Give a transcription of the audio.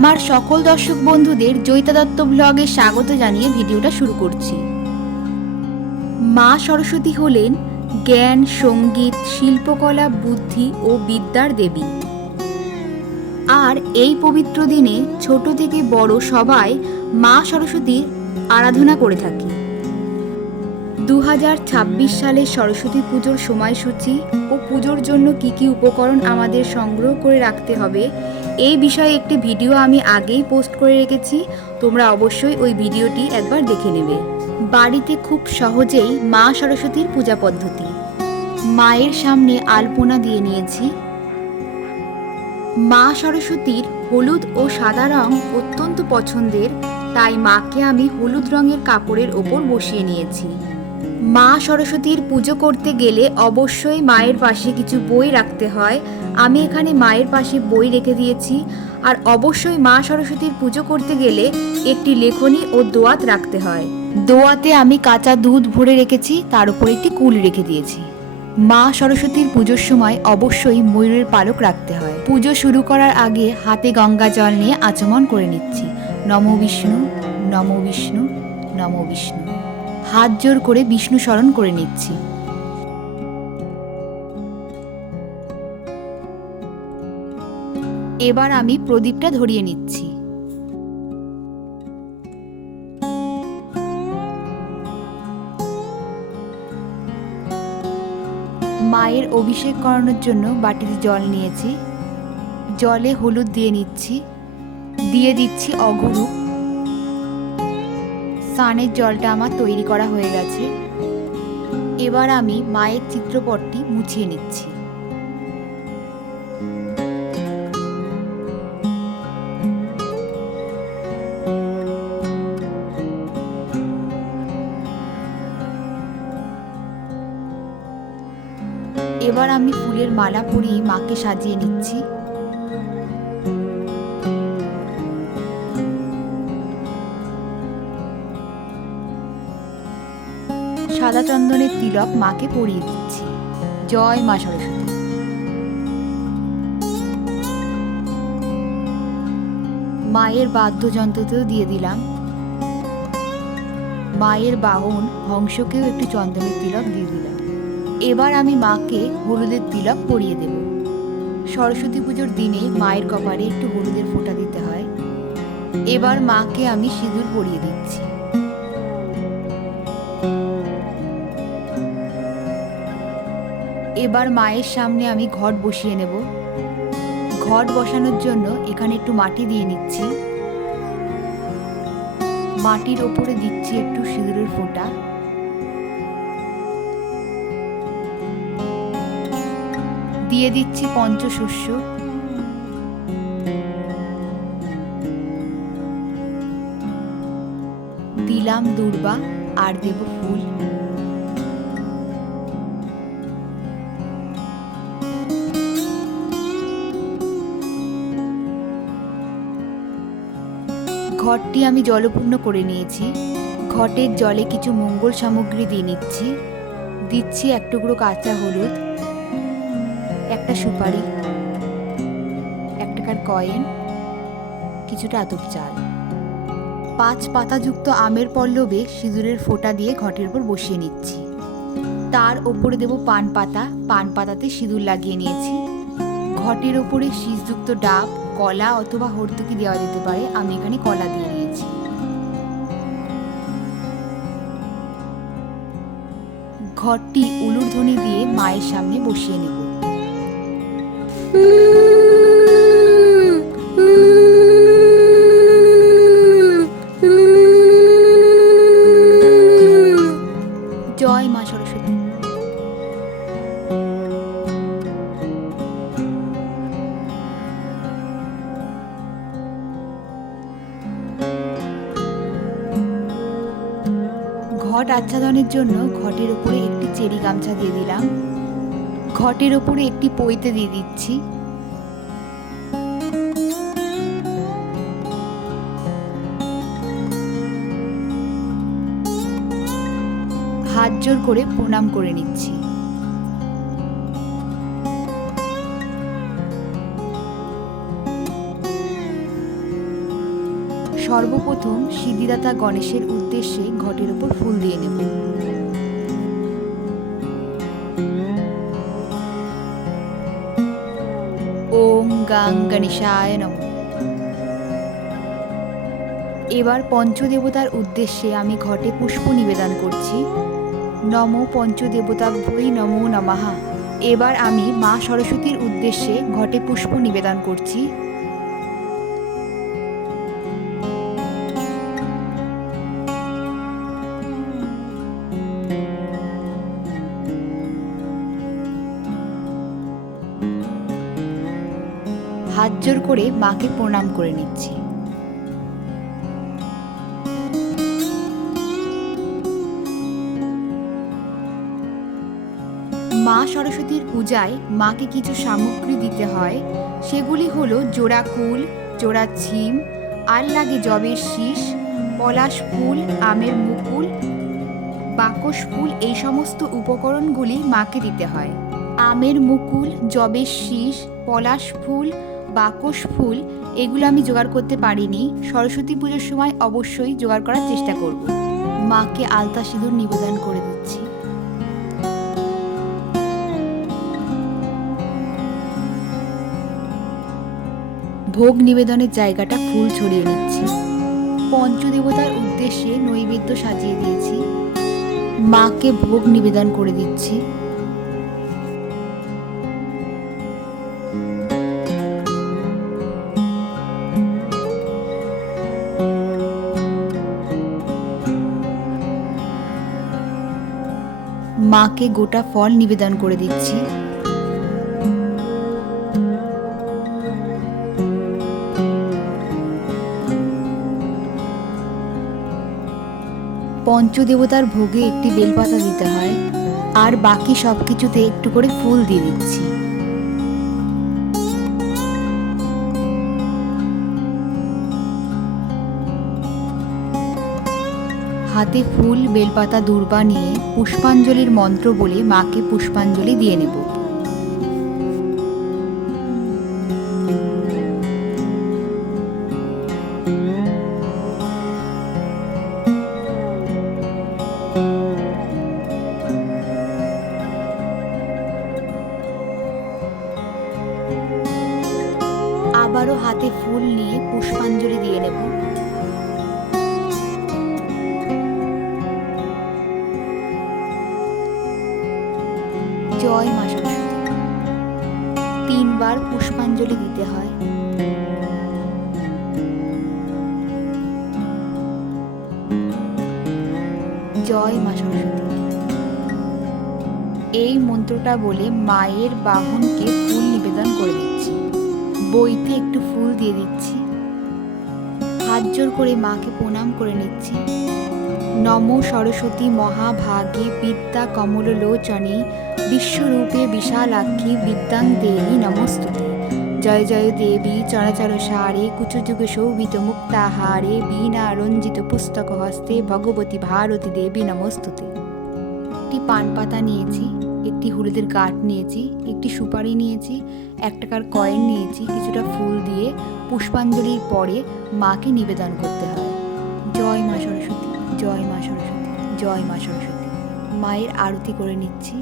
আমার সকল দর্শক বন্ধুদের জয়িতা দত্ত ব্লগে স্বাগত জানিয়ে ভিডিওটা শুরু করছি। মা সরস্বতী হলেন জ্ঞান, সঙ্গীত, শিল্পকলা, বুদ্ধি ও বিদ্যার দেবী। আর এই পবিত্র দিনে ছোট থেকে বড় সবাই মা সরস্বতীর আরাধনা করে থাকি। 2026 সালের সরস্বতী পুজোর সময়সূচি ও পুজোর জন্য কি কি উপকরণ আমাদের সংগ্রহ করে রাখতে হবে এই বিষয়ে একটি ভিডিও আমি আগেই পোস্ট করে রেখেছি, তোমরা অবশ্যই ওই ভিডিওটি একবার দেখে নেবে। বাড়িতে খুব সহজেই মা সরস্বতীর পূজা পদ্ধতি। মায়ের সামনে আলপনা দিয়ে নিয়েছি। মা সরস্বতীর হলুদ ও সাদা রং অত্যন্ত পছন্দের, তাই মাকে আমি হলুদ রঙের কাপড়ের ওপর বসিয়ে নিয়েছি। মা সরস্বতীর পুজো করতে গেলে অবশ্যই মায়ের পাশে কিছু বই রাখতে হয়। আমি এখানে মায়ের পাশে বই রেখে দিয়েছি। আর অবশ্যই মা সরস্বতীর পুজো করতে গেলে একটি লেখনী ও দোয়াত রাখতে হয়। দোয়াতে আমি কাঁচা দুধ ভরে রেখেছি, তার উপর একটি কুল রেখে দিয়েছি। মা সরস্বতীর পুজোর সময় অবশ্যই ময়ূরের পালক রাখতে হয়। পুজো শুরু করার আগে হাতে গঙ্গা জল নিয়ে আচমন করে নিচ্ছি। নমো বিষ্ণু, নমো বিষ্ণু, নমো বিষ্ণু। হাত জোর করে বিষ্ণু স্মরণ করে নিচ্ছি। এবার আমি প্রদীপটা ধরিয়ে নিচ্ছি। মায়ের অভিষেক করানোর জন্য বাটিতে জল নিয়েছি। জলে হলুদ দিয়ে নিচ্ছি, দিয়ে দিচ্ছি অঘরু। স্নানের জলটা আমার তৈরি করা হয়ে গেছে। এবার আমি মায়ের চিত্রপটটি মুছিয়ে নিচ্ছি। এবার আমি ফুলের মালা পরিয়ে মাকে সাজিয়ে নিচ্ছি। সাদা চন্দনের তিলক মাকে পরিয়ে দিচ্ছি। জয় মা সরস্বতী। মায়ের বাদ্যযন্ত্রতেও দিয়ে দিলাম। মায়ের বাহন হংসকেও একটু চন্দনের তিলক দিয়ে দিলাম। এবার আমি মাকে হলুদের তিলক পরিয়ে দেব। সরস্বতী পুজোর দিনে মায়ের কপালে একটু হলুদের ফোঁটা দিতে হয়। এবার মাকে আমি সিঁদুর পরিয়ে দিচ্ছি। এবার মায়ের সামনে আমি ঘট বসিয়ে নেব। ঘট বসানোর জন্য এখানে একটু মাটি দিয়ে নিচ্ছি। মাটির ওপরে দিচ্ছি একটু সিঁদুরের ফোঁটা। দিয়ে দিচ্ছি পঞ্চশস্য। দিলাম দূর্বা আর দেব ফুল। ঘটটি আমি জলপূর্ণ করে নিয়েছি। ঘটের জলে কিছু মঙ্গল সামগ্রী দিয়ে নিচ্ছি। দিচ্ছি এক টুকরো কাঁচা হলুদ, একটা সুপারি, 1 টাকার কয়েন, কিছুটা আতপ চাল। 5 পাতাযুক্ত আমের পল্লবে সিঁদুরের ফোঁটা দিয়ে ঘটের উপর বসিয়ে নিচ্ছি। তার ওপরে দেব পান পাতা। পান পাতাতে সিঁদুর লাগিয়ে নিয়েছি। ঘটের ওপরে শীষযুক্ত ডাব, কলা অথবা হর্তুকি দেওয়া যেতে পারে, আমি এখানে কলা দিয়ে নিয়েছি। ঘটটি উলুধ্বনি দিয়ে মায়ের সামনে বসিয়ে নেব। জয় মা সরস্বতী। ঘট আচ্ছাদনের জন্য ঘটের উপরে একটি চেরি গামছা দিয়ে দিলাম। ঘটের উপরে একটি পৈতে দিয়ে দিচ্ছি। হাত জোর করে প্রণাম করে নিচ্ছি। সর্বপ্রথম সিদ্ধিদাতা গণেশের উদ্দেশ্যে ঘটের ওপর ফুল দিয়ে নেব। ওম গাং গণেশায় নমঃ। এবার পঞ্চদেবতার উদ্দেশ্যে আমি ঘটে পুষ্প নিবেদন করছি। নমো পঞ্চদেবতাভ্যৈ নমো নমঃ। এবার আমি মা সরস্বতীর উদ্দেশ্যে ঘটে পুষ্প নিবেদন করছি। হাত জোর করে মাকে প্রণাম করে নিচ্ছি। মা সরস্বতীর পূজায় মাকে কিছু সামগ্রী দিতে হয়। সেগুলি হলো জোড়া কুল, জোড়া ছিম, আর লাগে জবের শীষ, পলাশ ফুল, আমের মুকুল, বাকস ফুল। এই সমস্ত উপকরণগুলি মাকে দিতে হয়। আমের মুকুল, জবের শীষ, পলাশ ফুল, বাকস ফুল এগুলো আমি জোগাড় করতে পারিনি। সরস্বতী পুজোর সময় অবশ্যই জোগাড় করার চেষ্টা করব। মাকে আলতা সিঁদুর নিবেদন করে দিচ্ছি। ভোগ নিবেদনের জায়গাটা ফুল ছড়িয়ে নিচ্ছি। পঞ্চদেবতার উদ্দেশ্যে নৈবেদ্য সাজিয়ে দিয়েছি। মাকে ভোগ নিবেদন করে দিচ্ছি। মাকে গোটা ফল নিবেদন করে দিচ্ছি। পঞ্চদেবতার ভোগে একটি বেলপাতা দিতে হয়, আর বাকি সব কিছুতে একটু করে ফুল দিয়ে দিচ্ছি। হাতে ফুল, বেলপাতা, দূর্বা নিয়ে পুষ্পাঞ্জলির মন্ত্র বলে মাকে পুষ্পাঞ্জলি দিয়ে নেব। আবারও হাতে ফুল নিয়ে পুষ্পাঞ্জলি দিয়ে নেব। জয় মা সরস্বতী। 3 বার পুষ্পাঞ্জলি দিতে হয়। জয় মা সরস্বতী। এই মন্ত্রটা বলে মায়ের বাহনকে ফুল নিবেদন করে দিচ্ছি। বইতে একটু ফুল দিয়ে দিচ্ছি। হাত জোর করে মাকে প্রণাম করে নিচ্ছি। নমো সরস্বতী মহাভাগে বিদ্যা কমললোচনে বিশ্বরূপে বিশালাক্ষী বিদ্যাং দেবী নমস্তুতে। জয় জয় দেবী চরাচর সারে কুচযুগে শোভিত মুক্তাহারে বীণা রঞ্জিত পুস্তক হস্তে ভগবতী ভারতী দেবী নমস্তুতে। একটি পান পাতা নিয়েছি, একটি হলুদের গাঁট নিয়েছি, একটি সুপারি নিয়েছি, 1 টাকার কয়েন নিয়েছি। কিছুটা ফুল দিয়ে পুষ্পাঞ্জলির পরে মাকে নিবেদন করতে হয়। জয় মা সরস্বতী, জয় মা সরস্বতী, জয় মা সরস্বতী। মায়ের আরতি করে নিচ্ছি।